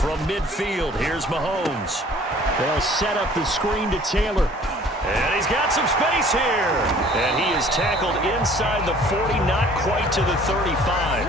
From midfield, here's Mahomes. They'll set up the screen to Taylor. And he's got some space here. And he is tackled inside the 40, not quite to the 35.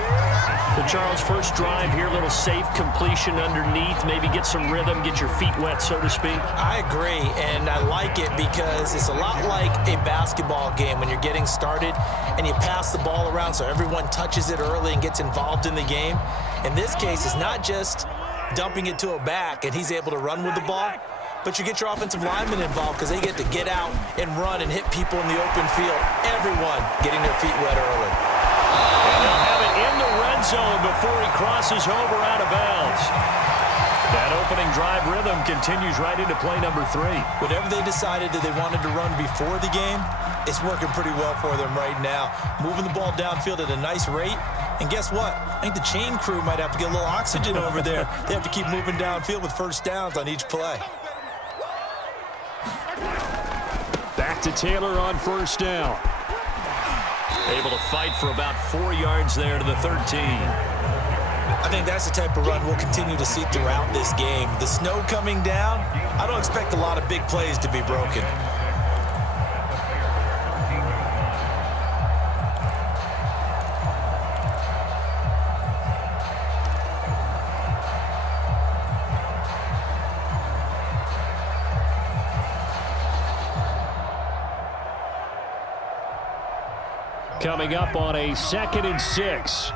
So, Charles, first drive here, little safe completion underneath. Maybe get some rhythm, get your feet wet, so to speak. I agree, and I like it because it's a lot like a basketball game when you're getting started and you pass the ball around so everyone touches it early and gets involved in the game. In this case, it's not just dumping it to a back and he's able to run with the ball, but you get your offensive linemen involved because they get to get out and run and hit people in the open field. Everyone getting their feet wet early. And they'll have it in the red zone before he crosses over out of bounds. That opening drive rhythm continues right into play number 3. Whatever they decided that they wanted to run before the game, it's working pretty well for them right now. Moving the ball downfield at a nice rate. And guess what? I think the chain crew might have to get a little oxygen over there. They have to keep moving downfield with first downs on each play. Back to Taylor on first down. Able to fight for about 4 yards there to the 13. I think that's the type of run we'll continue to see throughout this game. The snow coming down, I don't expect a lot of big plays to be broken. Coming up on a 2nd and 6.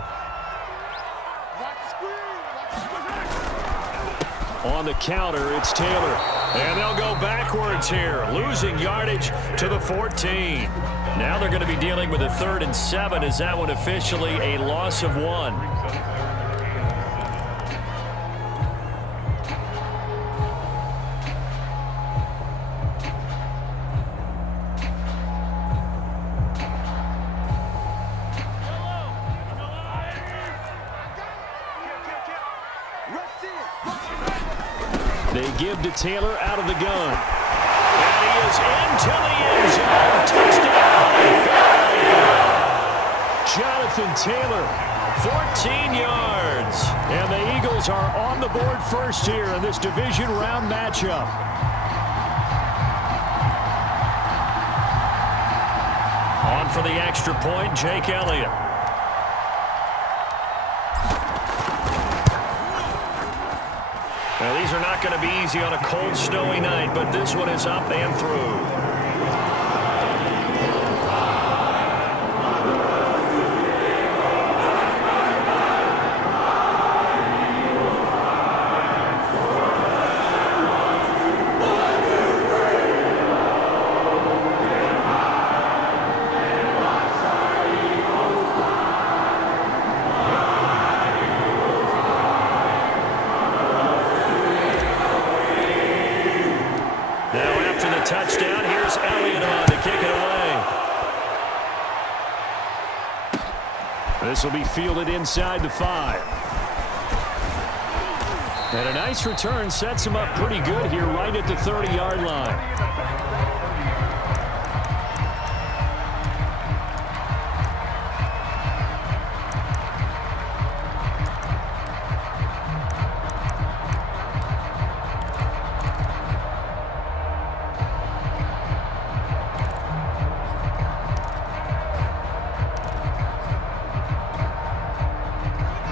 On the counter, it's Taylor. And they'll go backwards here, losing yardage to the 14. Now they're going to be dealing with a 3rd and 7. Is that one officially a loss of 1? They give to Taylor out of the gun. And he is into the end zone. Touchdown. Jonathan Taylor, 14 yards. and the Eagles are on the board first here in this division round matchup. On for the extra point, Jake Elliott. Now, these are not going to be easy on a cold, snowy night, but this one is up and through. Touchdown. Here's Elliott on to kick it away. This will be fielded inside the 5. And a nice return sets him up pretty good here right at the 30-yard line.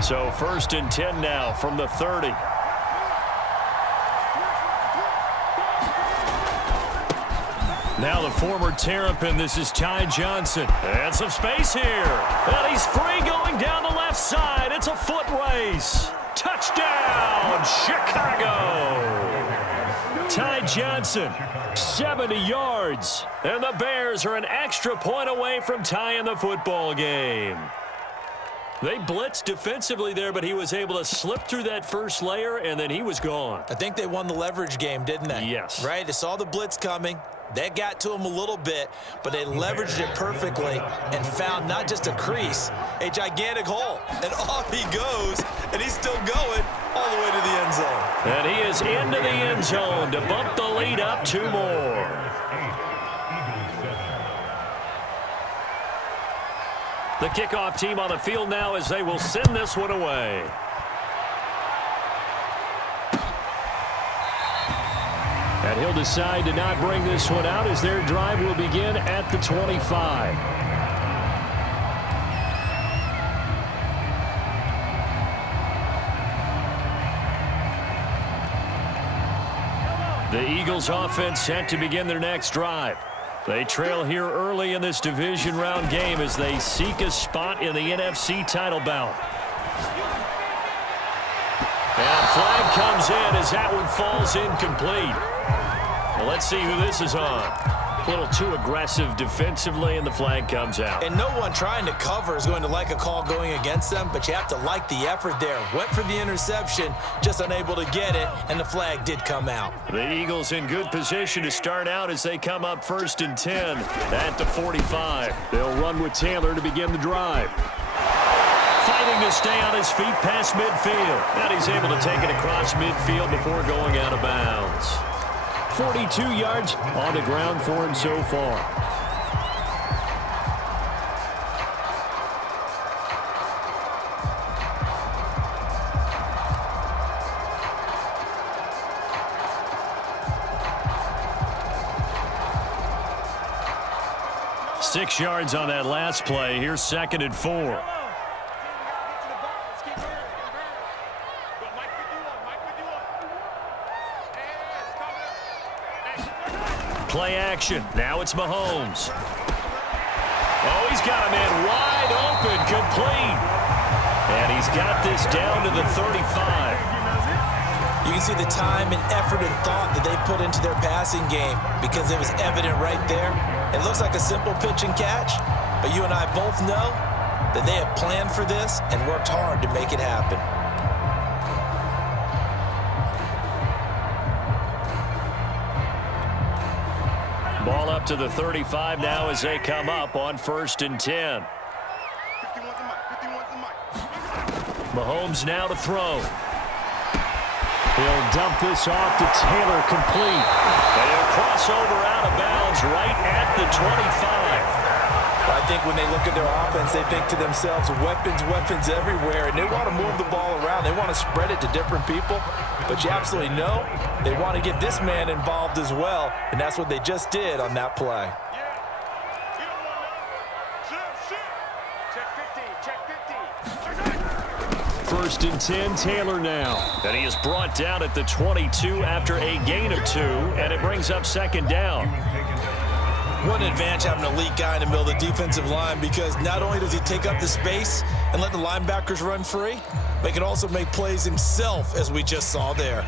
So 1st and 10 now from the 30. Now the former Terrapin, this is Ty Johnson. And some space here. And he's free going down the left side. It's a foot race. Touchdown, Chicago. Ty Johnson, 70 yards. And the Bears are an extra point away from tying the football game. They blitzed defensively there, but he was able to slip through that first layer, and then he was gone. I think they won the leverage game, didn't they? Yes. Right? They saw the blitz coming. That got to him a little bit, but they leveraged it perfectly and found not just a crease, a gigantic hole. And off he goes, and he's still going all the way to the end zone. And he is into the end zone to bump the lead up 2 more. The kickoff team on the field now as they will send this one away. And he'll decide to not bring this one out as their drive will begin at the 25. The Eagles offense set to begin their next drive. They trail here early in this division round game as they seek a spot in the NFC title bout. And a flag comes in as that one falls incomplete. Well, let's see who this is on. A little too aggressive defensively, and the flag comes out. And no one trying to cover is going to like a call going against them, but you have to like the effort there. Went for the interception, just unable to get it, and the flag did come out. The Eagles in good position to start out as they come up 1st and 10 at the 45. They'll run with Taylor to begin the drive. Fighting to stay on his feet past midfield. And he's able to take it across midfield before going out of bounds. 42 yards on the ground for him so far. Six yards on that last play. Here's 2nd and 4. Play action. Now it's Mahomes. Oh, he's got a man wide open, complete. And he's got this down to the 35. You can see the time and effort and thought that they put into their passing game because it was evident right there. It looks like a simple pitch and catch, but you and I both know that they have planned for this and worked hard to make it happen. Ball up to the 35 now as they come up on 1st and 10. Mahomes now to throw. He'll dump this off to Taylor, complete. And he'll cross over out of bounds right at the 25. I think when they look at their offense, they think to themselves, weapons, weapons everywhere, and they want to move the ball around. They want to spread it to different people, but you absolutely know they want to get this man involved as well, and that's what they just did on that play. First and 10, Taylor now. And he is brought down at the 22 after a gain of 2, and it brings up 2nd down. What an advantage having an elite guy in the middle of the defensive line, because not only does he take up the space and let the linebackers run free, but he can also make plays himself, as we just saw there.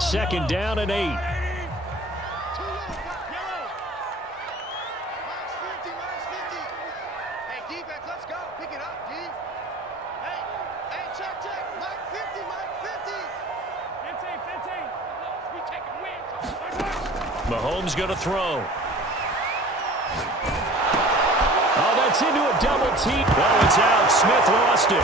Second down and 8. Mahomes going to throw. Oh, that's into a double team. Oh, it's out. Smith lost it.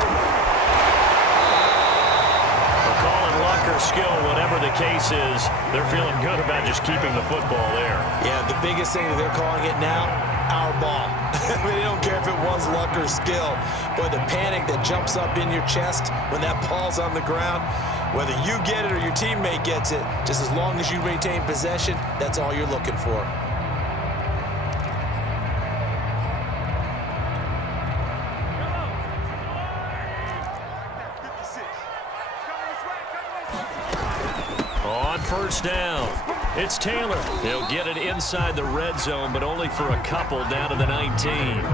They're calling luck or skill, whatever the case is. They're feeling good about just keeping the football there. Yeah, the biggest thing that they're calling it now, our ball. I mean, they don't care if it was luck or skill. But the panic that jumps up in your chest when that ball's on the ground, whether you get it or your teammate gets it, just as long as you maintain possession, that's all you're looking for. On 1st down, it's Taylor. He'll get it inside the red zone, but only for a couple down to the 19.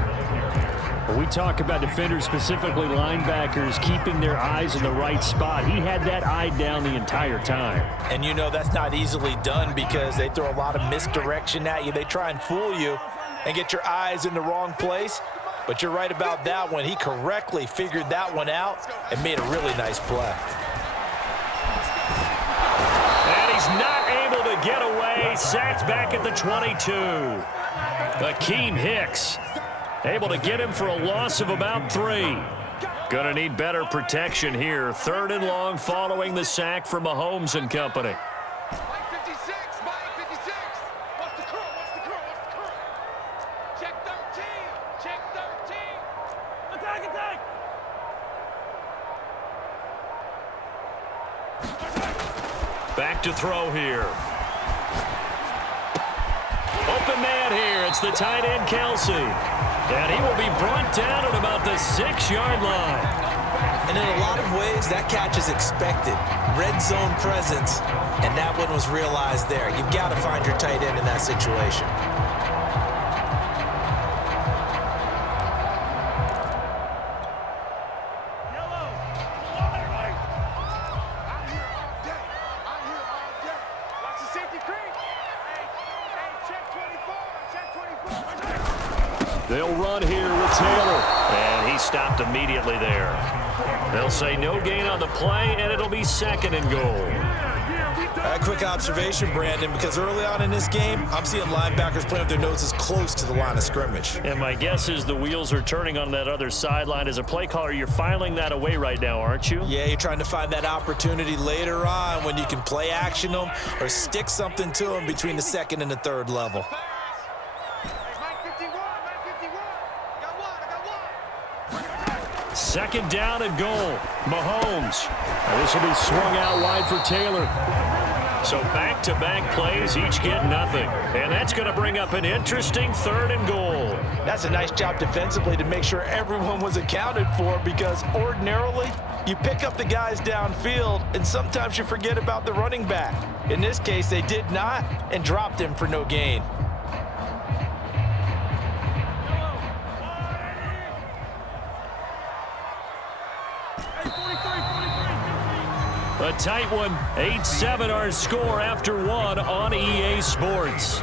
We talk about defenders, specifically linebackers, keeping their eyes in the right spot. He had that eye down the entire time. And you know that's not easily done because they throw a lot of misdirection at you. They try and fool you and get your eyes in the wrong place. But you're right about that one. He correctly figured that one out and made a really nice play. And he's not able to get away. Sacked back at the 22. Akeem Hicks able to get him for a loss of about 3. Gonna need better protection here. 3rd and long following the sack from Mahomes and company. Mike 56, Mike 56. What's the crew? What's the crew? What's the crew? Check 13. Check 13. Attack, attack. back to throw here. Open man here. It's the tight end, Kelsey. And he will be brought down at about the 6-yard line. And in a lot of ways, that catch is expected. Red zone presence, and that one was realized there. You've got to find your tight end in that situation. They'll run here with Taylor. And he stopped immediately there. They'll say no gain on the play, and it'll be 2nd and goal. A quick observation, Brandon, because early on in this game, I'm seeing linebackers playing with their noses close to the line of scrimmage. And my guess is the wheels are turning on that other sideline. As a play caller, you're filing that away right now, aren't you? Yeah, you're trying to find that opportunity later on when you can play action them or stick something to them between the 2nd and the 3rd level. Second down and goal. Mahomes. This will be swung out wide for Taylor. So back-to-back plays, each get nothing. And that's going to bring up an interesting 3rd and goal. That's a nice job defensively to make sure everyone was accounted for, because ordinarily you pick up the guys downfield and sometimes you forget about the running back. In this case, they did not and dropped him for no gain. A tight one. 8-7 our score after 1 on EA Sports.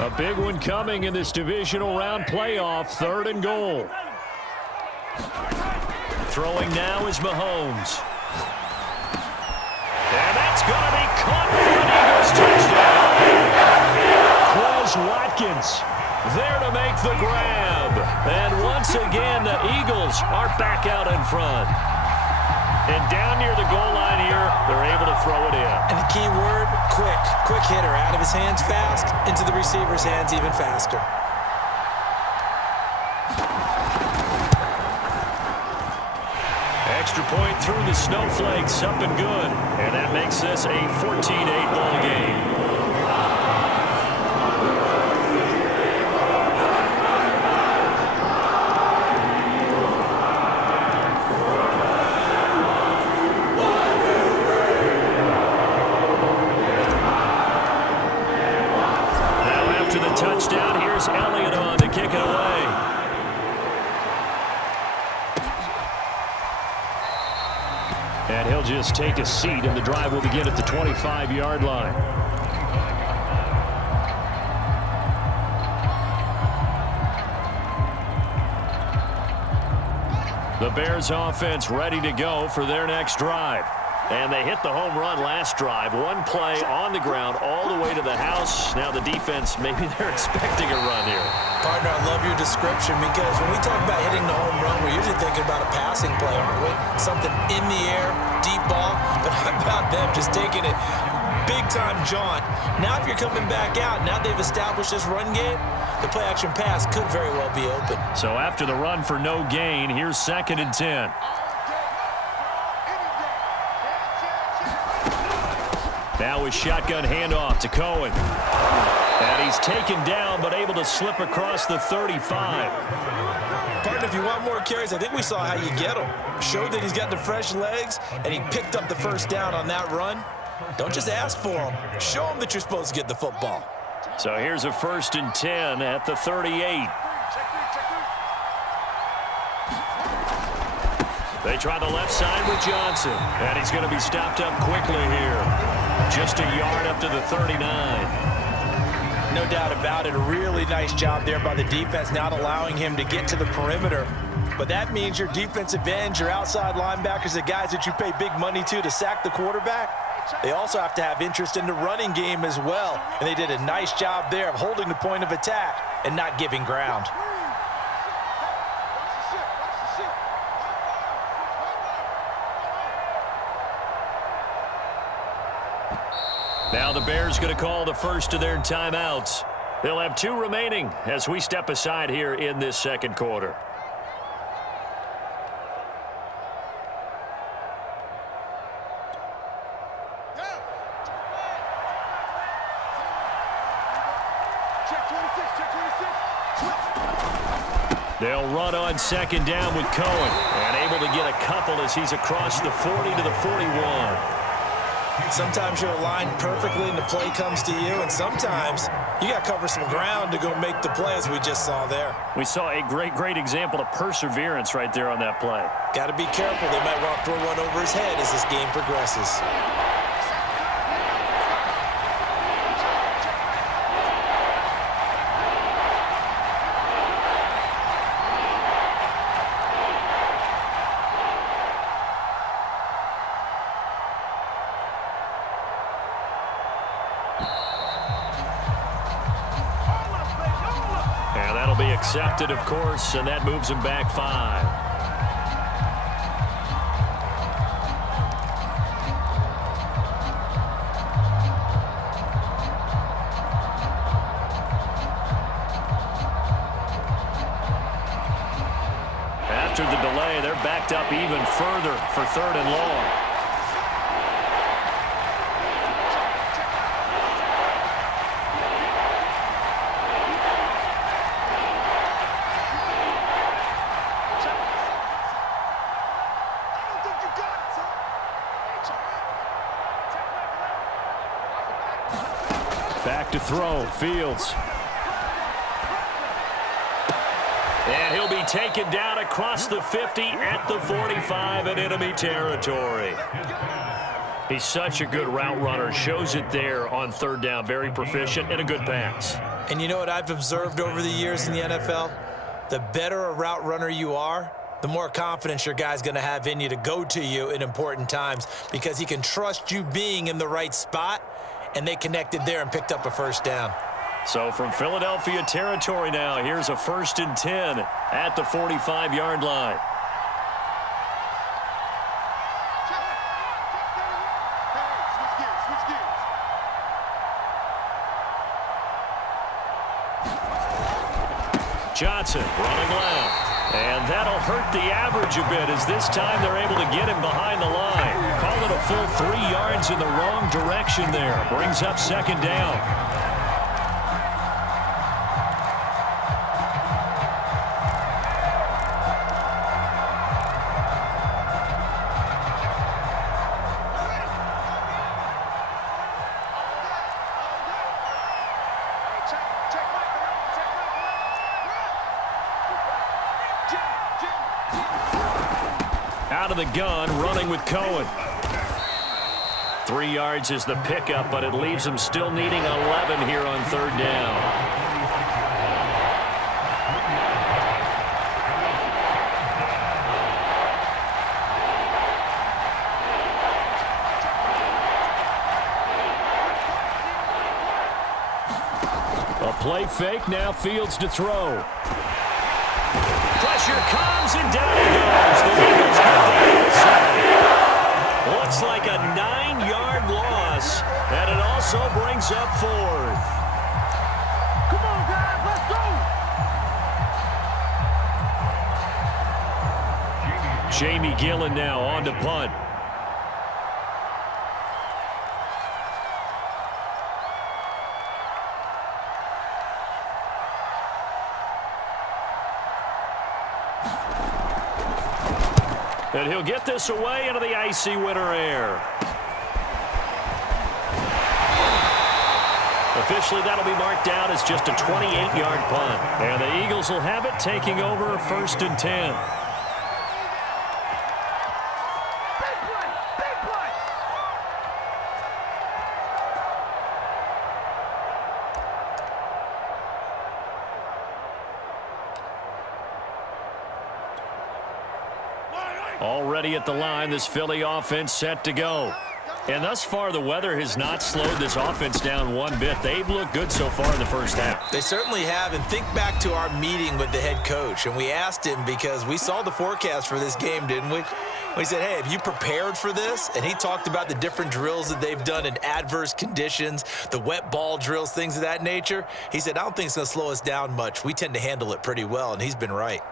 A big one coming in this divisional round playoff. 3rd and goal. Throwing now is Mahomes. And that's going to be caught for an Eagles touchdown. Quez Watkins there to make the grab. And once again, the Eagles are back out in front. And down near the goal line here, they're able to throw it in. And the key word, quick. Quick hitter. Out of his hands fast, into the receiver's hands even faster. Extra point through the snowflakes, up and good. And that makes this a 14-8 ball game. Touchdown. Here's Elliott on to kick it away. And he'll just take a seat, and the drive will begin at the 25-yard line. The Bears offense ready to go for their next drive. And they hit the home run last drive. One play on the ground all the way to the house. Now the defense, maybe they're expecting a run here. Partner, I love your description, because when we talk about hitting the home run, we're usually thinking about a passing play, aren't we? Something in the air, deep ball. But how about them just taking it big-time jaunt? Now if you're coming back out, now they've established this run game, the play-action pass could very well be open. So after the run for no gain, here's 2nd and 10. Now a shotgun handoff to Cohen. And he's taken down, but able to slip across the 35. Partner, if you want more carries, I think we saw how you get him. Showed that he's got the fresh legs, and he picked up the first down on that run. Don't just ask for him. Show him that you're supposed to get the football. So here's a 1st and 10 at the 38. They try the left side with Johnson. And he's going to be stopped up quickly here. Just a yard up to the 39. No doubt about it. A really nice job there by the defense, not allowing him to get to the perimeter. But that means your defensive ends, your outside linebackers, the guys that you pay big money to sack the quarterback, they also have to have interest in the running game as well. And they did a nice job there of holding the point of attack and not giving ground. Now the Bears going to call the first of their timeouts. They'll have 2 remaining as we step aside here in this second quarter. They'll run on second down with Cohen, and able to get a couple as he's across the 40 to the 41. Sometimes you're aligned perfectly and the play comes to you, and sometimes you got to cover some ground to go make the play, as we just saw there. We saw a great example of perseverance right there on that play. Got to be careful. They might want to throw one over his head as this game progresses. And that'll be accepted, of course, and that moves him back 5. After the delay, they're backed up even further for 3rd and long. Back to throw, Fields. And he'll be taken down across the 50 at the 45 in enemy territory. He's such a good route runner. Shows it there on 3rd down. Very proficient and a good pass. And you know what I've observed over the years in the NFL? The better a route runner you are, the more confidence your guy's going to have in you to go to you in important times, because he can trust you being in the right spot, and they connected there and picked up a 1st down. So from Philadelphia territory now, here's a 1st and 10 at the 45-yard line. Johnson running left. And that'll hurt the average a bit, as this time they're able to get him behind the line. Call it a full 3 yards in the wrong direction there. Brings up 2nd down. Out of the gun, running with Cohen. 3 yards is the pickup, but it leaves him still needing 11 here on 3rd down. A play fake, now Fields to throw. Pressure comes, and down he goes. The Eagles get the inside. Looks like a 9-yard loss, and it also brings up 4th. Come on, guys, let's go! Jamie Gillen now on to punt. And he'll get this away into the icy winter air. Officially, that'll be marked down as just a 28-yard punt. And the Eagles will have it, taking over 1st and 10. Big play! Big play! Already at the line, this Philly offense set to go. And thus far, the weather has not slowed this offense down one bit. They've looked good so far in the first half. They certainly have, and think back to our meeting with the head coach, and we asked him, because we saw the forecast for this game, didn't we? He said, hey, have you prepared for this? And he talked about the different drills that they've done in adverse conditions, the wet ball drills, things of that nature. He said, I don't think it's going to slow us down much. We tend to handle it pretty well, and he's been right.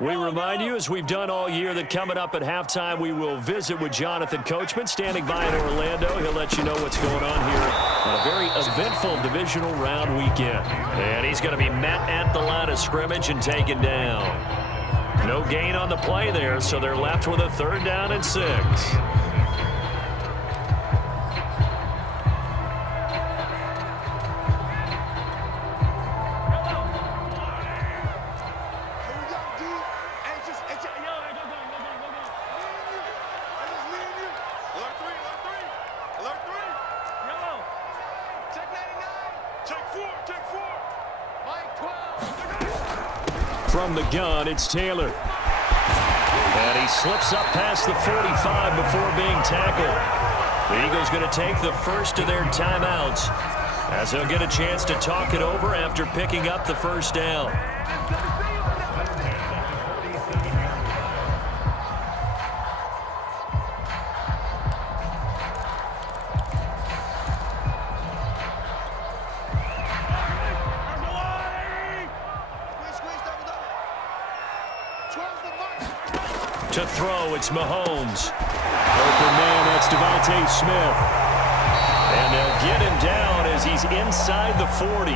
We remind you, as we've done all year, that coming up at halftime, we will visit with Jonathan Coachman, standing by in Orlando. He'll let you know what's going on here on a very eventful divisional round weekend. And he's going to be met at the line of scrimmage and taken down. No gain on the play there, so they're left with a 3rd down and 6. From the gun, it's Taylor. And he slips up past the 45 before being tackled. The Eagles going to take the first of their timeouts as they'll get a chance to talk it over after picking up the 1st down. To throw, it's Mahomes. Open man, that's Devontae Smith. And they'll get him down as he's inside the 40.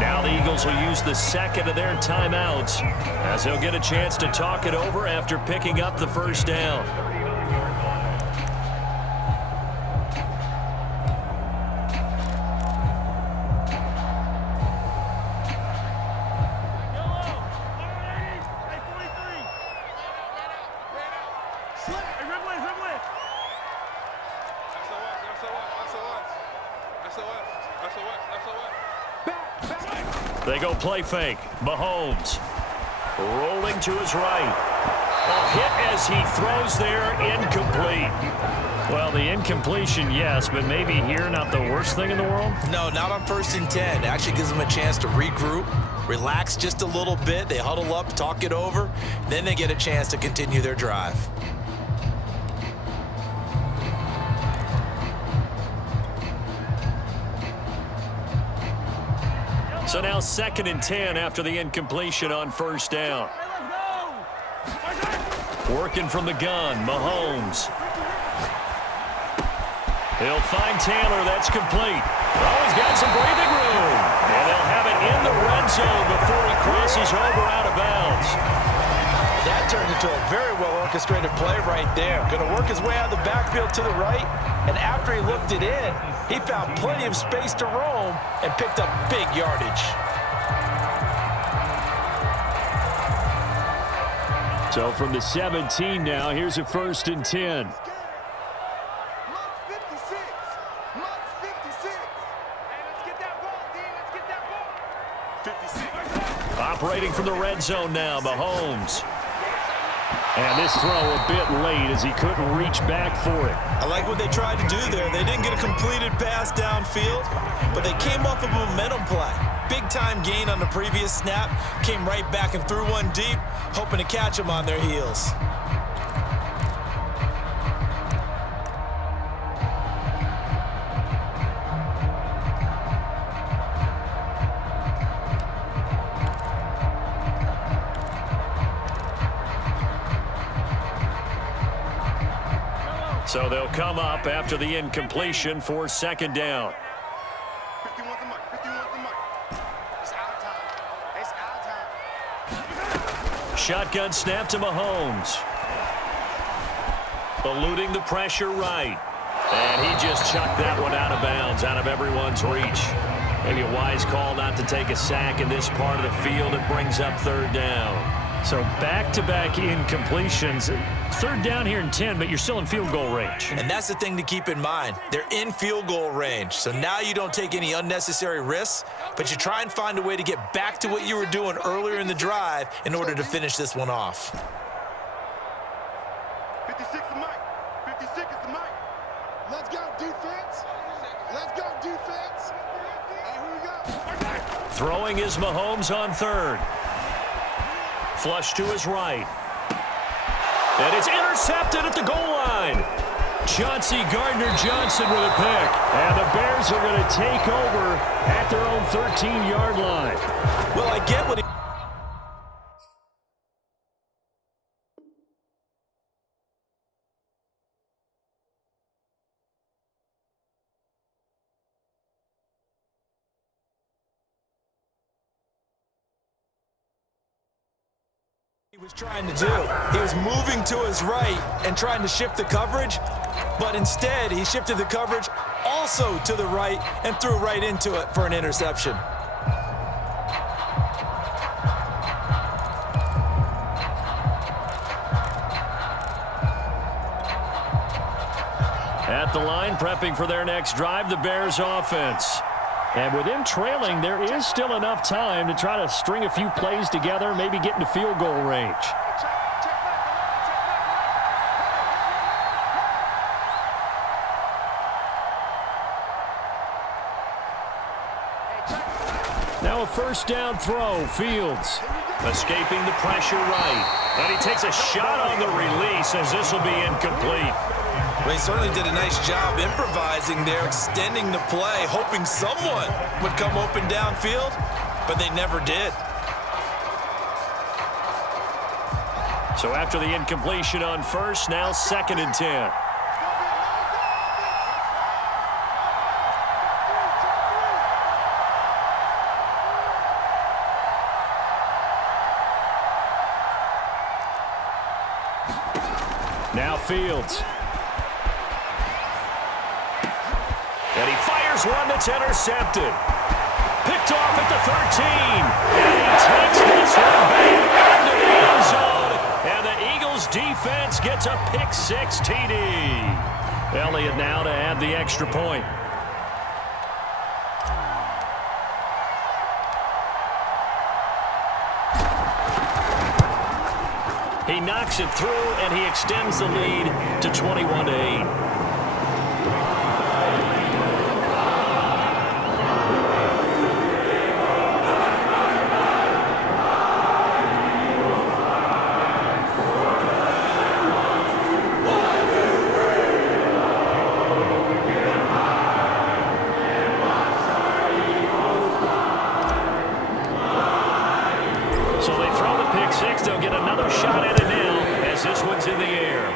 Now the Eagles will use the 2nd of their timeouts as they'll get a chance to talk it over after picking up the 1st down. They go play fake. Mahomes rolling to his right. A hit as he throws there, incomplete. Well, the incompletion, yes, but maybe here not the worst thing in the world? No, not on 1st and 10. It actually gives them a chance to regroup, relax just a little bit. They huddle up, talk it over. Then they get a chance to continue their drive. So now 2nd and 10 after the incompletion on 1st down. Working from the gun, Mahomes. He'll find Taylor. That's complete. Oh, he's got some breathing room. And they'll have it in the red zone before he crosses over out of bounds. That turned into a very well-orchestrated play right there. Going to work his way out of the backfield to the right. And after he looked it in, he found plenty of space to roam and picked up big yardage. So from the 17 now, here's a 1st and 10. Operating from the red zone now, Mahomes. And this throw a bit late as he couldn't reach back for it. I like what they tried to do there. They didn't get a completed pass downfield, but they came off of a momentum play. Big-time gain on the previous snap, came right back and threw one deep, hoping to catch them on their heels. So they'll come up after the incompletion for 2nd down. 51 the mic. 51 the mic. It's our time. It's our time. Shotgun snap to Mahomes. Eluding the pressure right. And he just chucked that one out of bounds, out of everyone's reach. Maybe a wise call not to take a sack in this part of the field. It brings up 3rd down. So back-to-back incompletions. 3rd down here and 10, but you're still in field goal range. And that's the thing to keep in mind. They're in field goal range. So now you don't take any unnecessary risks, but you try and find a way to get back to what you were doing earlier in the drive in order to finish this one off. Let's go, defense. Let's go, defense. Hey, here we go. Throwing is Mahomes on third. Flush to his right. And it's intercepted at the goal line. Chauncey Gardner-Johnson with a pick. And the Bears are going to take over at their own 13-yard line. Well, I get what he was trying to do. He was moving to his right and trying to shift the coverage, but instead he shifted the coverage also to the right and threw right into it for an interception. At the line, prepping for their next drive, the Bears offense. And with him trailing, there is still enough time to try to string a few plays together, maybe get into field goal range. Now a first down throw, Fields. Escaping the pressure right. And he takes a shot on the release as this will be incomplete. Well, he certainly did a nice job improvising there, extending the play, hoping someone would come open downfield, but they never did. So after the incompletion on first, now 2nd and 10. Now Fields. And he fires one that's intercepted. Picked off at the 13. And he takes this one back into the end zone. And the Eagles defense gets a pick-6 TD. Elliott now to add the extra point. He knocks it through, and he extends the lead to 21-8. So they throw the pick-6. They'll get another shot at it now as this one's in the air.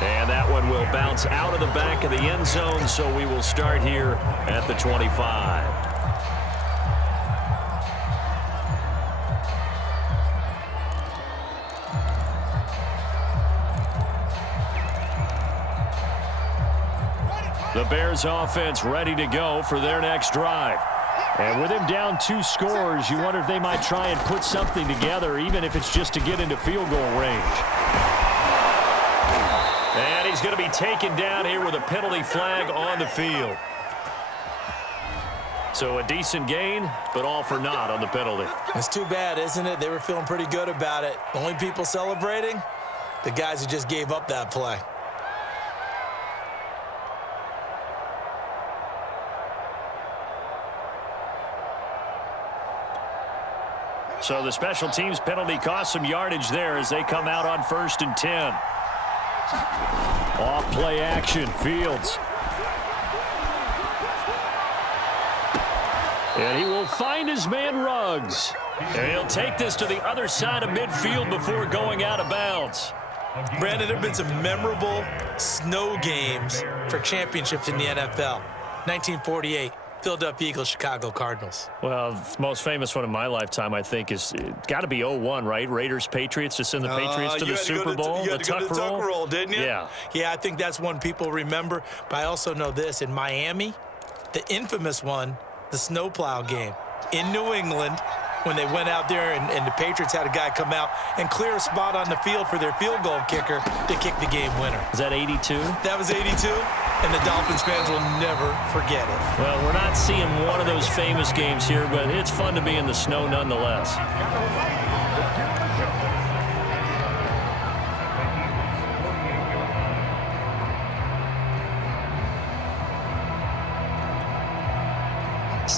And that one will bounce out of the back of the end zone, so we will start here at the 25. The Bears offense ready to go for their next drive. And with him down 2 scores, you wonder if they might try and put something together, even if it's just to get into field goal range. And he's going to be taken down here with a penalty flag on the field. So a decent gain, but all for naught on the penalty. It's too bad, isn't it? They were feeling pretty good about it. The only people celebrating, the guys who just gave up that play. So the special teams penalty cost some yardage there as they come out on 1st and 10. Off play action, Fields. And he will find his man Ruggs. And he'll take this to the other side of midfield before going out of bounds. Brandon, there have been some memorable snow games for championships in the NFL. 1948. Philadelphia Eagles, Chicago Cardinals. Well, the most famous one in my lifetime, I think, is got to be 0-1, right? Raiders, Patriots, to send the Patriots to the Super Bowl. You had to go to the tuck roll, didn't you? Yeah. Yeah, I think that's one people remember. But I also know this. In Miami, the infamous one, the snowplow game in New England, when they went out there and the Patriots had a guy come out and clear a spot on the field for their field goal kicker to kick the game winner. Is that 82? That was 82, and the Dolphins fans will never forget it. Well, we're not seeing one of those famous games here, but it's fun to be in the snow nonetheless.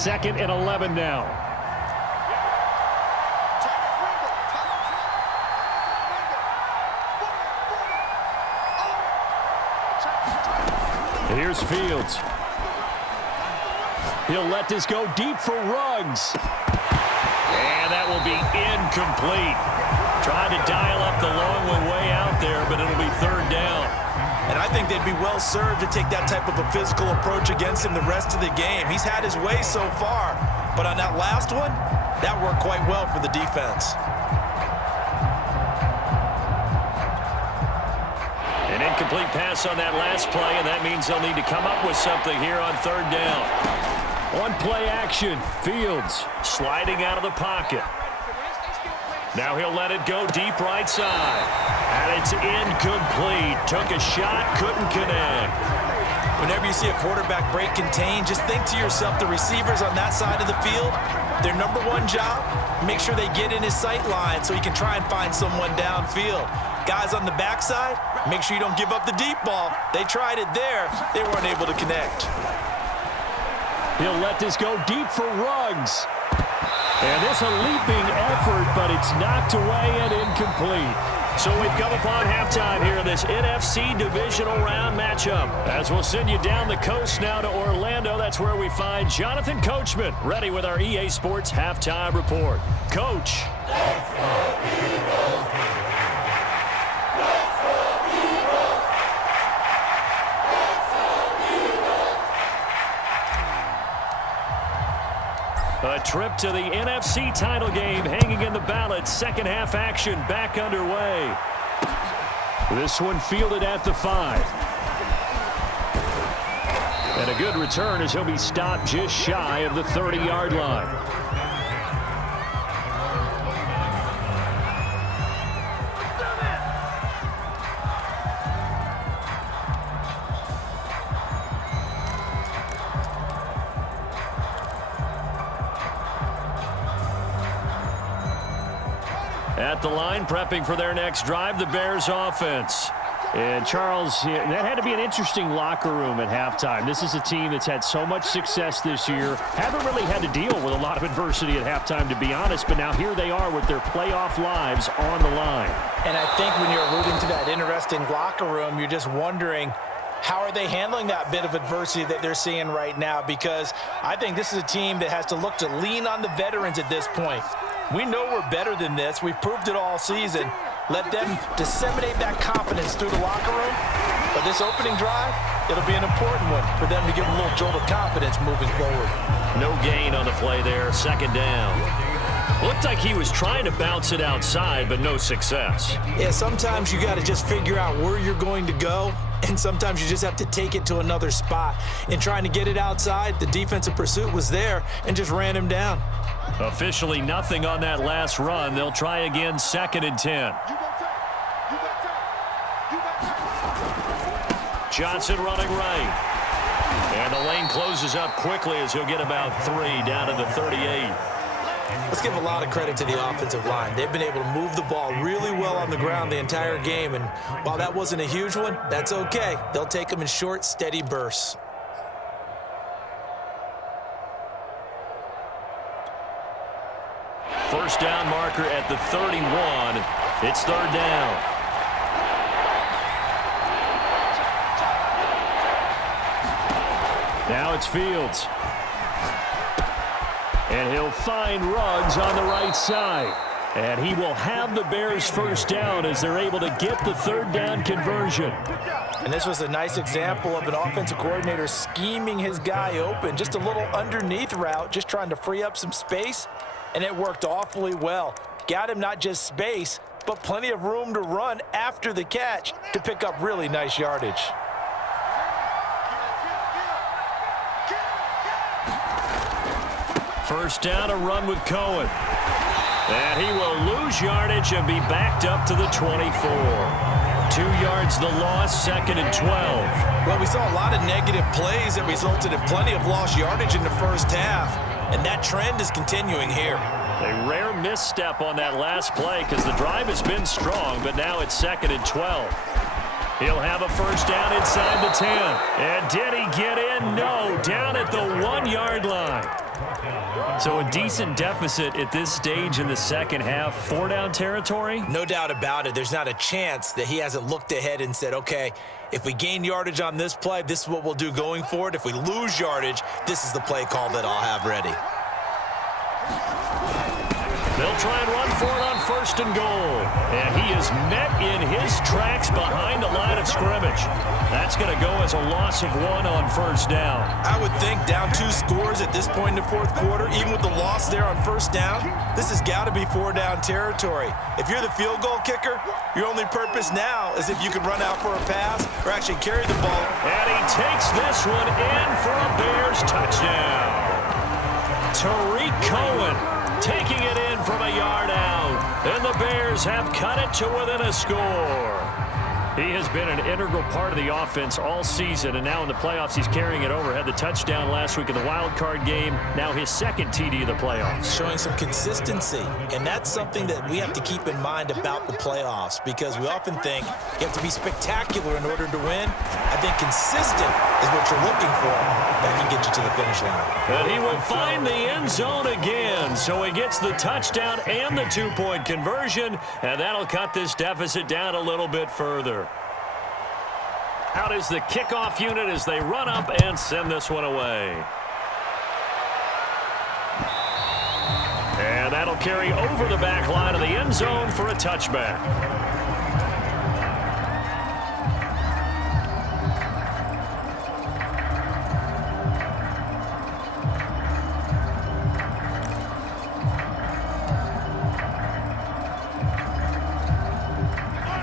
2nd and 11 now. Here's Fields. He'll let this go deep for Ruggs. And that will be incomplete. Trying to dial up the long one way out there, but it'll be 3rd down. And I think they'd be well served to take that type of a physical approach against him the rest of the game. He's had his way so far, but on that last one, that worked quite well for the defense. An incomplete pass on that last play, and that means they'll need to come up with something here on 3rd down. On play action, Fields Sliding out of the pocket. Now he'll let it go deep right side. And it's incomplete. Took a shot, couldn't connect. Whenever you see a quarterback break contain, just think to yourself, the receivers on that side of the field, their number one job, make sure they get in his sight line so he can try and find someone downfield. Guys on the backside, make sure you don't give up the deep ball. They tried it there. They weren't able to connect. He'll let this go deep for Ruggs. And it's a leaping effort, but it's knocked away and incomplete. So we've come upon halftime here in this NFC Divisional Round matchup. As we'll send you down the coast now to Orlando, that's where we find Jonathan Coachman ready with our EA Sports Halftime Report. Coach. A trip to the NFC title game hanging in the balance. Second half action back underway. This one fielded at the 5. And a good return as he'll be stopped just shy of the 30-yard line. At the line, prepping for their next drive, the Bears offense. And Charles, that had to be an interesting locker room at halftime. This is a team that's had so much success this year. Haven't really had to deal with a lot of adversity at halftime, to be honest. But now here they are with their playoff lives on the line. And I think when you're alluding to that interesting locker room, you're just wondering, how are they handling that bit of adversity that they're seeing right now? Because I think this is a team that has to look to lean on the veterans at this point. We know we're better than this. We've proved it all season. Let them disseminate that confidence through the locker room. But this opening drive, it'll be an important one for them to give them a little jolt of confidence moving forward. No gain on the play there. 2nd down. Looked like he was trying to bounce it outside, but no success. Yeah, sometimes you got to just figure out where you're going to go, and sometimes you just have to take it to another spot. In trying to get it outside, the defensive pursuit was there and just ran him down. Officially nothing on that last run. They'll try again, 2nd and 10. Johnson running right. And the lane closes up quickly as he'll get about 3 down to the 38. Let's give a lot of credit to the offensive line. They've been able to move the ball really well on the ground the entire game. And while that wasn't a huge one, that's okay. They'll take them in short, steady bursts. First down marker at the 31. It's 3rd down. Now it's Fields. And he'll find Ruggs on the right side. And he will have the Bears first down as they're able to get the 3rd down conversion. And this was a nice example of an offensive coordinator scheming his guy open. Just a little underneath route, just trying to free up some space. And it worked awfully well. Got him not just space, but plenty of room to run after the catch to pick up really nice yardage. First down, a run with Cohen. And he will lose yardage and be backed up to the 24. 2 yards the loss, 2nd and 12. Well, we saw a lot of negative plays that resulted in plenty of lost yardage in the first half. And that trend is continuing here. A rare misstep on that last play because the drive has been strong, but now it's 2nd and 12. He'll have a first down inside the 10. And did he get in? No, down at the 1-yard line. So a decent deficit at this stage in the second half. 4-down territory? No doubt about it. There's not a chance that he hasn't looked ahead and said, okay, if we gain yardage on this play, this is what we'll do going forward. If we lose yardage, this is the play call that I'll have ready. They'll try and run for it on 1st and goal. And he is met in his tracks behind the line of scrimmage. That's going to go as a loss of 1 on 1st down. I would think down 2 scores at this point in the 4th quarter, even with the loss there on 1st down, this has got to be 4-down territory. If you're the field goal kicker, your only purpose now is if you can run out for a pass or actually carry the ball. And he takes this one in for a Bears touchdown. Tariq Cohen taking it in from a yard out. And the Bears have cut it to within a score. He has been an integral part of the offense all season, and now in the playoffs he's carrying it over. Had the touchdown last week in the wild card game. Now his 2nd TD of the playoffs. Showing some consistency, and that's something that we have to keep in mind about the playoffs, because we often think you have to be spectacular in order to win. I think consistent is what you're looking for. That can get you to the finish line. And he will find the end zone again, so he gets the touchdown and the 2-point conversion, and that'll cut this deficit down a little bit further. Out is the kickoff unit as they run up and send this one away. And that'll carry over the back line of the end zone for a touchback.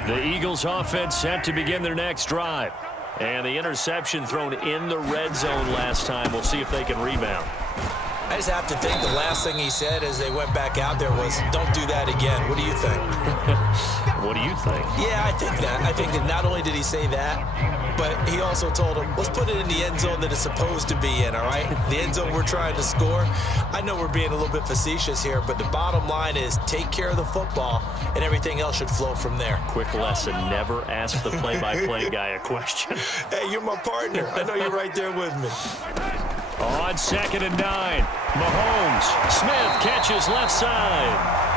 The Eagles offense set to begin their next drive. And the interception thrown in the red zone last time. We'll see if they can rebound. I just have to think the last thing he said as they went back out there was, don't do that again. What do you think? What do you think? Yeah, I think that. I think that not only did he say that, but he also told him, let's put it in the end zone that it's supposed to be in, all right? The end zone we're trying to score. I know we're being a little bit facetious here, but the bottom line is take care of the football, and everything else should flow from there. Quick lesson, never ask the play-by-play guy a question. Hey, you're my partner. I know you're right there with me. On 2nd and 9, Mahomes. Smith catches left side.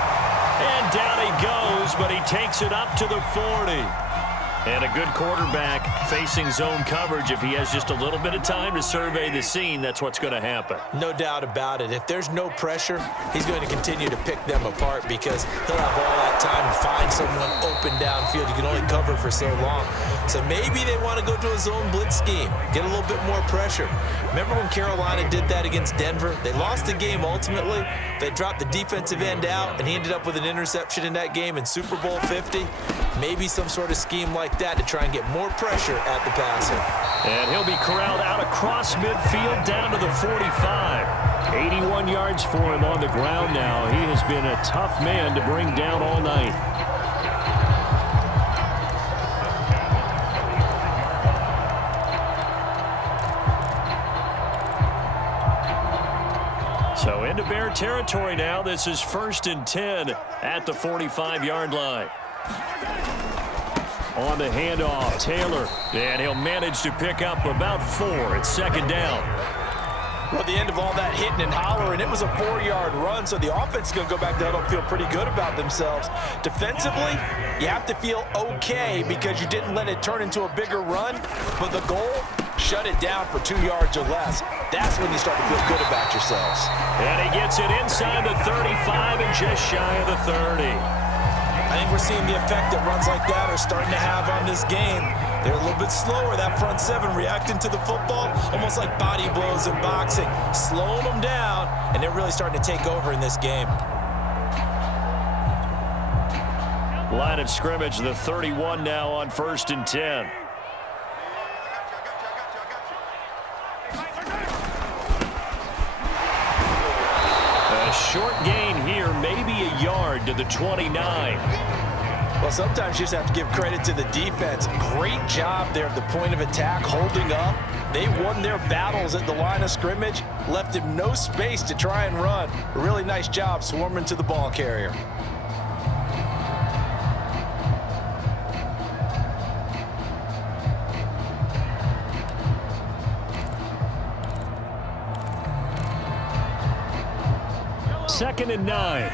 And down he goes, but he takes it up to the 40. And a good quarterback facing zone coverage. If he has just a little bit of time to survey the scene, that's what's going to happen. No doubt about it. If there's no pressure, he's going to continue to pick them apart because he'll have all that time to find someone open downfield. You can only cover for so long. So maybe they want to go to a zone blitz scheme, get a little bit more pressure. Remember when Carolina did that against Denver? They lost the game ultimately. They dropped the defensive end out, and he ended up with an interception in that game in Super Bowl 50. Maybe some sort of scheme like that to try and get more pressure at the passer. And he'll be corralled out across midfield down to the 45. 81 yards for him on the ground now. He has been a tough man to bring down all night. So into Bear territory now. This is 1st and 10 at the 45-yard line. On the handoff, Taylor, and he'll manage to pick up about 4. It's 2nd down. Well, at the end of all that hitting and hollering, it was a 4-yard run, so the offense is going to go back there and feel pretty good about themselves. Defensively, you have to feel okay because you didn't let it turn into a bigger run, but the goal, shut it down for 2 yards or less. That's when you start to feel good about yourselves. And he gets it inside the 35 and just shy of the 30. I think we're seeing the effect that runs like that are starting to have on this game. They're a little bit slower, that front 7 reacting to the football, almost like body blows in boxing, slowing them down, and they're really starting to take over in this game. Line of scrimmage, the 31 now on 1st and 10. A short gain here, maybe a yard to the 29. Well, sometimes you just have to give credit to the defense. Great job there at the point of attack, holding up. They won their battles at the line of scrimmage, left him no space to try and run. A really nice job swarming to the ball carrier. 2nd and 9.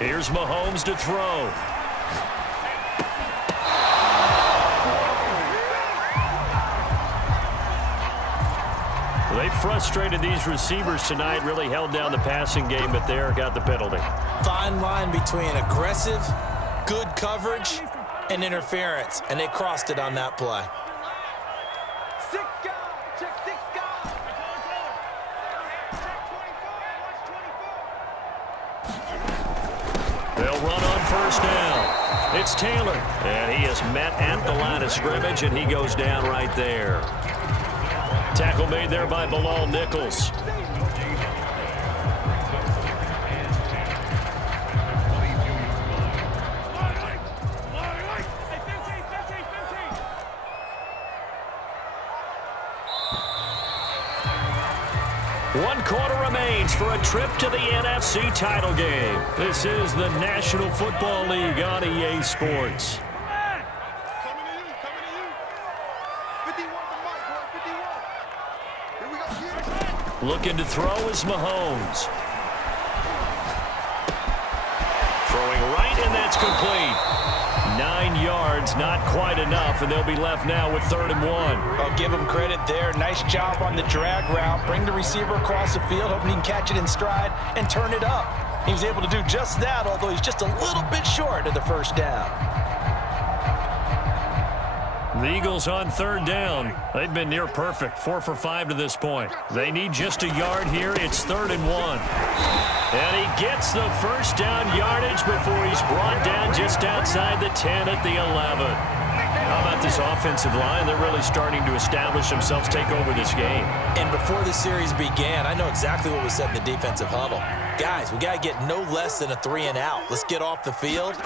Here's Mahomes to throw. They frustrated these receivers tonight, really held down the passing game, but there got the penalty. Fine line between aggressive, good coverage, and interference, and they crossed it on that play. They'll run on first down. It's Taylor, and he is met at the line of scrimmage, and he goes down right there. Tackle made there by Bilal Nichols. One quarter remains for a trip to the NFC title game. This is the National Football League on EA Sports. Coming to you, coming to you. 51 the mic, boy, 51. Here we go, here. Looking to throw is Mahomes. Throwing right, and that's complete. 9 yards, not quite enough, and they'll be left now with 3rd and 1. I'll give him credit there. Nice job on the drag route. Bring the receiver across the field, hoping he can catch it in stride and turn it up. He was able to do just that, although he's just a little bit short of the first down. The Eagles on 3rd down. They've been near perfect, 4 for 5 to this point. They need just a yard here. It's 3rd and 1. And he gets the first down yardage before he's brought down just outside the 10 at the 11. How about this offensive line? They're really starting to establish themselves, take over this game. And before the series began, I know exactly what was said in the defensive huddle. Guys, we got to get no less than a 3 and out. Let's get off the field.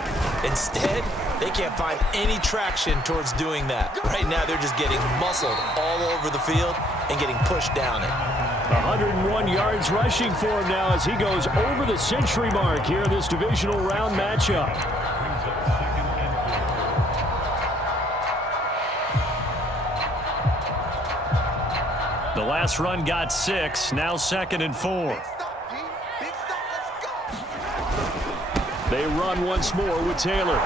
Instead, they can't find any traction towards doing that. Right now, they're just getting muscled all over the field and getting pushed down it. 101 yards rushing for him now as he goes over the century mark here in this divisional round matchup. The last run got 6, now 2nd and 4. Big stop, G. Big stop, let's go. They run once more with Taylor.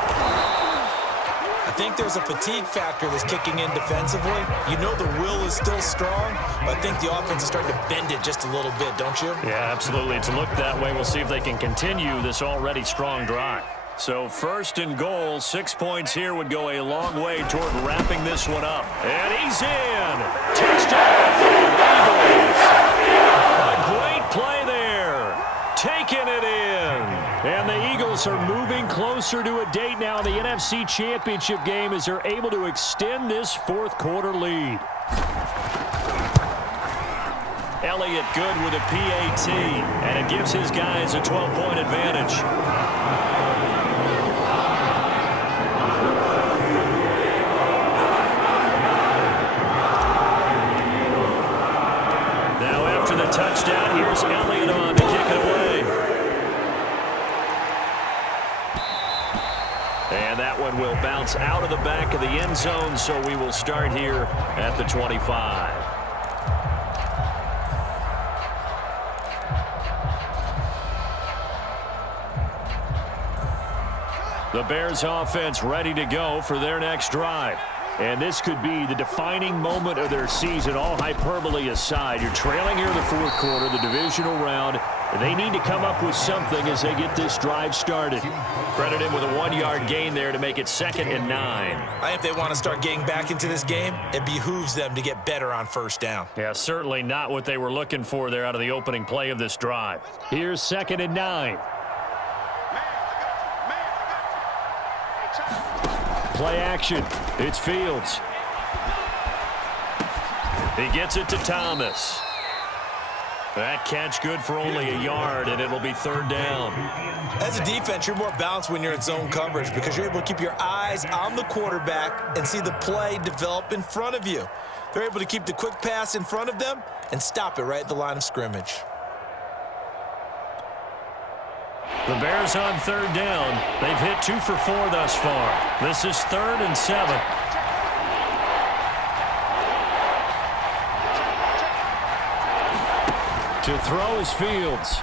I think there's a fatigue factor that's kicking in defensively. You know the will is still strong, but I think the offense is starting to bend it just a little bit, don't you? Yeah, absolutely. It's looked that way. We'll see if they can continue this already strong drive. So 1st and goal, 6 points here would go a long way toward wrapping this one up. And he's in. Touchdown, Eagles. A great play there. Taking it in. And the Eagles are moving closer to a date now in the NFC Championship game as they're able to extend this 4th quarter lead. Elliott good with a PAT, and it gives his guys a 12-point advantage. Now after the touchdown, here's Elliott on to kick it away. And that one will bounce out of the back of the end zone, so we will start here at the 25. The Bears offense ready to go for their next drive. And this could be the defining moment of their season, all hyperbole aside. You're trailing here in the 4th quarter, the divisional round. They need to come up with something as they get this drive started. Credit him with a 1-yard gain there to make it 2nd and 9. I think they want to start getting back into this game. It behooves them to get better on first down. Yeah, certainly not what they were looking for there out of the opening play of this drive. Here's 2nd and 9. Play action. It's Fields. He gets it to Thomas. That catch good for only a yard, and it'll be 3rd down. As a defense, you're more balanced when you're in zone coverage because you're able to keep your eyes on the quarterback and see the play develop in front of you. They're able to keep the quick pass in front of them and stop it right at the line of scrimmage. The Bears on 3rd down. They've hit 2 for 4 thus far. This is 3rd and 7. To throw is Fields.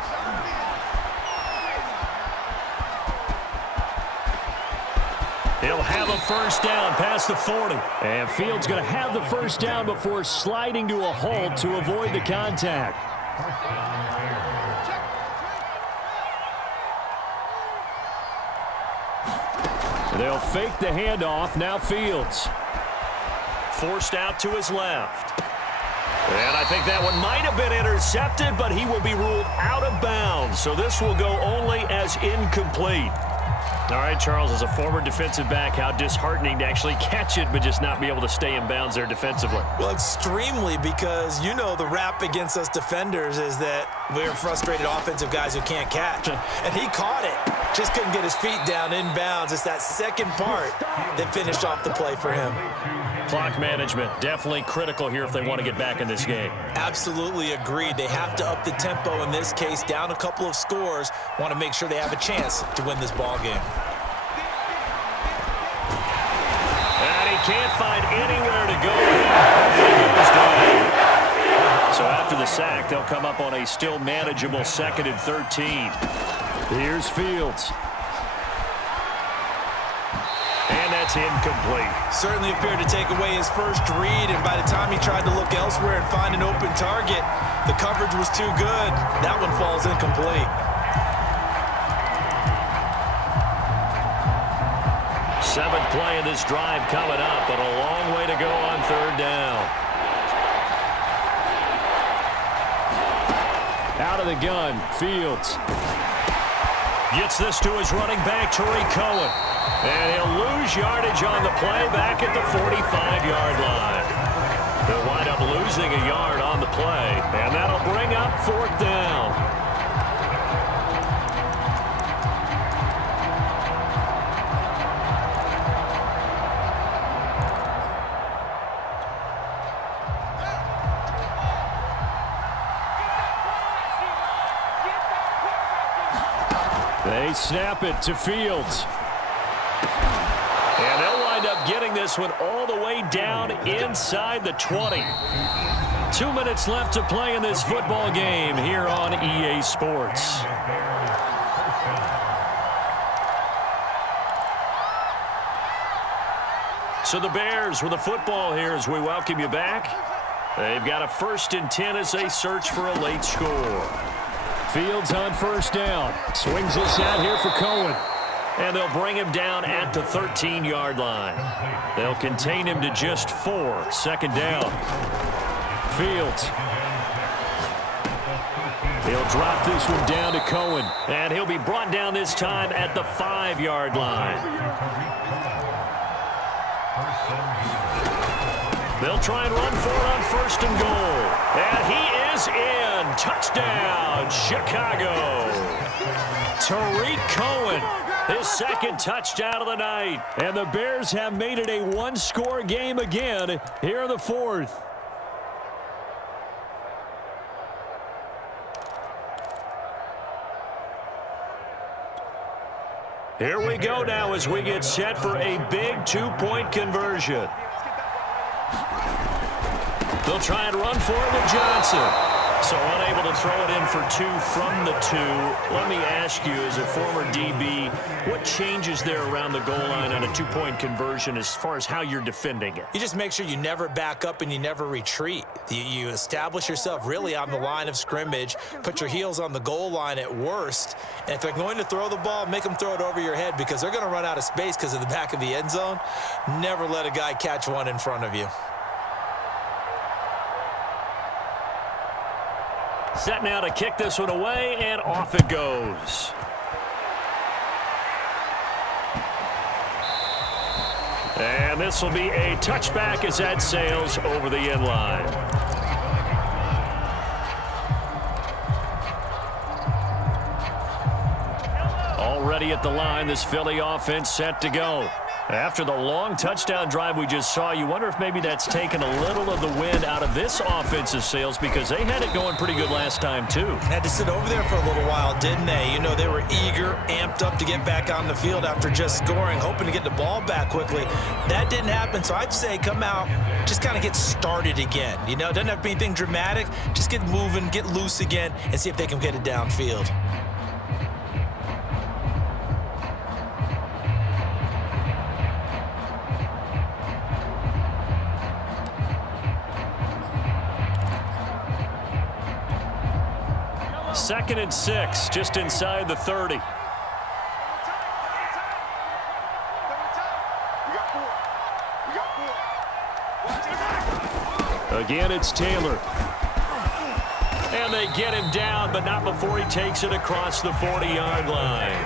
He'll have a first down past the 40. And Fields going to have the first down before sliding to a halt to avoid the contact. They'll fake the handoff. Now Fields. Forced out to his left. And I think that one might have been intercepted, but he will be ruled out of bounds. So this will go only as incomplete. All right, Charles, as a former defensive back, how disheartening to actually catch it but just not be able to stay in bounds there defensively. Well, extremely, because you know the rap against us defenders is that we're frustrated offensive guys who can't catch. And he caught it. Just couldn't get his feet down in bounds. It's that second part that finished off the play for him. Clock management, definitely critical here if they want to get back in this game. Absolutely agreed. They have to up the tempo in this case, down a couple of scores, want to make sure they have a chance to win this ball game. And he can't find anywhere to go. He goes down. So after the sack, they'll come up on a still manageable 2nd and 13. Here's Fields. And that's incomplete. Certainly appeared to take away his first read, and by the time he tried to look elsewhere and find an open target, the coverage was too good. That one falls incomplete. Seventh play of this drive coming up, but a long way to go on 3rd down. Out of the gun, Fields. Gets this to his running back, Tariq Cohen. And he'll lose yardage on the play back at the 45-yard line. They'll wind up losing a yard on the play, and that'll bring up 4th down. They snap it to Fields. And they'll wind up getting this one all the way down inside the 20. 2 minutes left to play in this football game here on EA Sports. So the Bears with the football here as we welcome you back. They've got a 1st and 10 as they search for a late score. Fields on 1st down. Swings this out here for Cohen. And they'll bring him down at the 13-yard line. They'll contain him to just 4. 2nd down. Fields. He'll drop this one down to Cohen. And he'll be brought down this time at the 5-yard line. They'll try and run for it on 1st and goal. And he is in. Touchdown, Chicago. Tariq Cohen, his 2nd touchdown of the night. And the Bears have made it a one-score game again here in the 4th. Here we go now as we get set for a big 2-point conversion. They'll try and run for it with Johnson. So unable to throw it in for 2 from the 2. Let me ask you, as a former DB, what changes there around the goal line on a 2-point conversion as far as how you're defending it? You just make sure you never back up and you never retreat. You establish yourself really on the line of scrimmage, put your heels on the goal line at worst, and if they're going to throw the ball, make them throw it over your head because they're going to run out of space because of the back of the end zone. Never let a guy catch one in front of you. Set now to kick this one away, and off it goes. And this will be a touchback as that sails over the end line. Already at the line, this Philly offense set to go. After the long touchdown drive we just saw, you wonder if maybe that's taken a little of the wind out of this offensive sails because they had it going pretty good last time too. Had to sit over there for a little while, didn't they? You know, they were eager, amped up to get back on the field after just scoring, hoping to get the ball back quickly. That didn't happen, so I'd say come out, just kind of get started again. You know, it doesn't have to be anything dramatic. Just get moving, get loose again, and see if they can get it downfield. Second and 6, just inside the 30. We got 4. We got 4. Again, it's Taylor. And they get him down, but not before he takes it across the 40-yard line.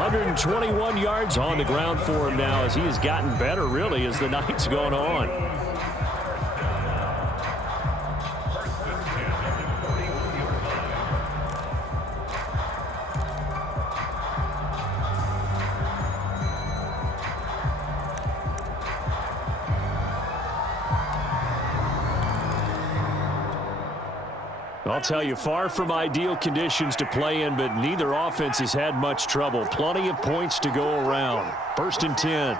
121 yards on the ground for him now as he has gotten better, really, as the night's gone on. I'll tell you, far from ideal conditions to play in, but neither offense has had much trouble. Plenty of points to go around. First and 10.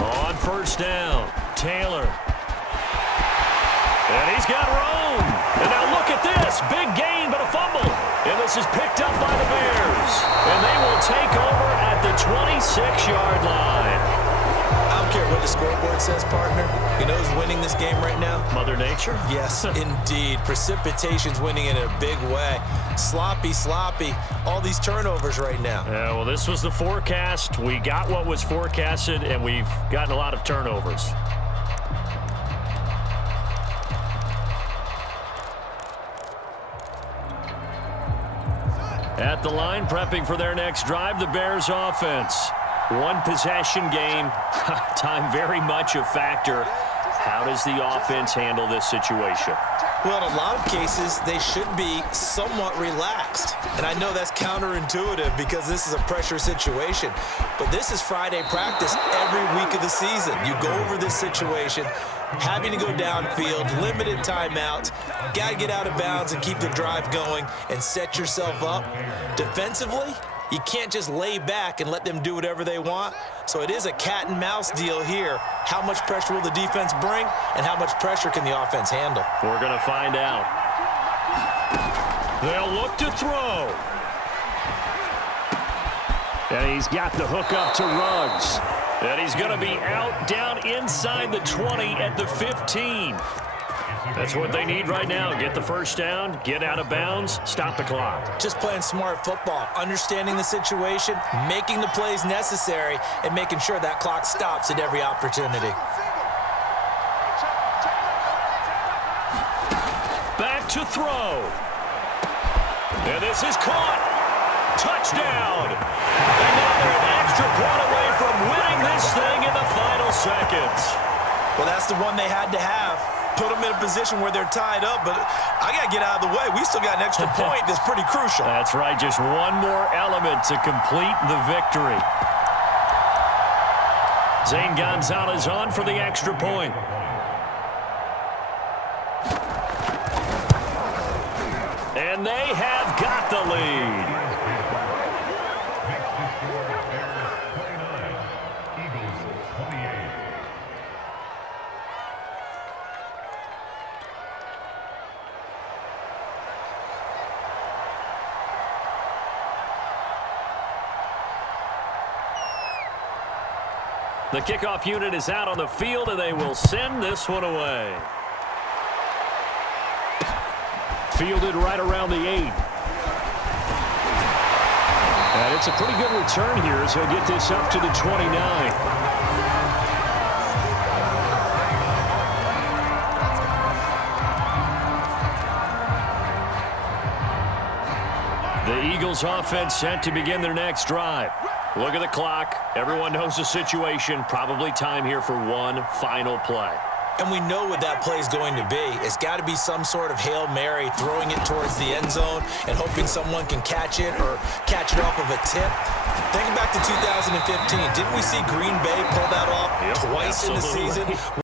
On first down, Taylor. And he's got room. And now look at this. Big gain, but a fumble. And this is picked up by the Bears. And they will take over at the 26-yard line. I don't care what the scoreboard says, partner. You know who's winning this game right now? Mother Nature? Yes, indeed. Precipitation's winning in a big way. Sloppy, all these turnovers right now. Yeah, well, this was the forecast. We got what was forecasted, and we've gotten a lot of turnovers. At the line, prepping for their next drive, the Bears offense. One possession game, time very much a factor. How does the offense handle this situation? Well, in a lot of cases, they should be somewhat relaxed. And I know that's counterintuitive because this is a pressure situation. But this is Friday practice every week of the season. You go over this situation, having to go downfield, limited timeouts, got to get out of bounds and keep the drive going and set yourself up. Defensively, you can't just lay back and let them do whatever they want. So it is a cat and mouse deal here. How much pressure will the defense bring and how much pressure can the offense handle? We're going to find out. They'll look to throw. And he's got the hook up to Ruggs. And he's going to be out down inside the 20 at the 15. That's what they need right now. Get the first down, get out of bounds, stop the clock. Just playing smart football, understanding the situation, making the plays necessary, and making sure that clock stops at every opportunity. Back to throw. And this is caught. Touchdown. And now they're an extra point away from winning this thing in the final seconds. Well, that's the one they had to have. Put them in a position where they're tied up, but I got to get out of the way. We still got an extra point that's pretty crucial. That's right, just one more element to complete the victory. Zane Gonzalez on for the extra point. And they have got the lead. The kickoff unit is out on the field, and they will send this one away. Fielded right around the 8. And it's a pretty good return here as he'll get this up to the 29. The Eagles offense set to begin their next drive. Look at the clock. Everyone knows the situation. Probably time here for one final play. And we know what that play is going to be. It's got to be some sort of Hail Mary, throwing it towards the end zone and hoping someone can catch it or catch it off of a tip. Thinking back to 2015, didn't we see Green Bay pull that off twice in the absolutely. season?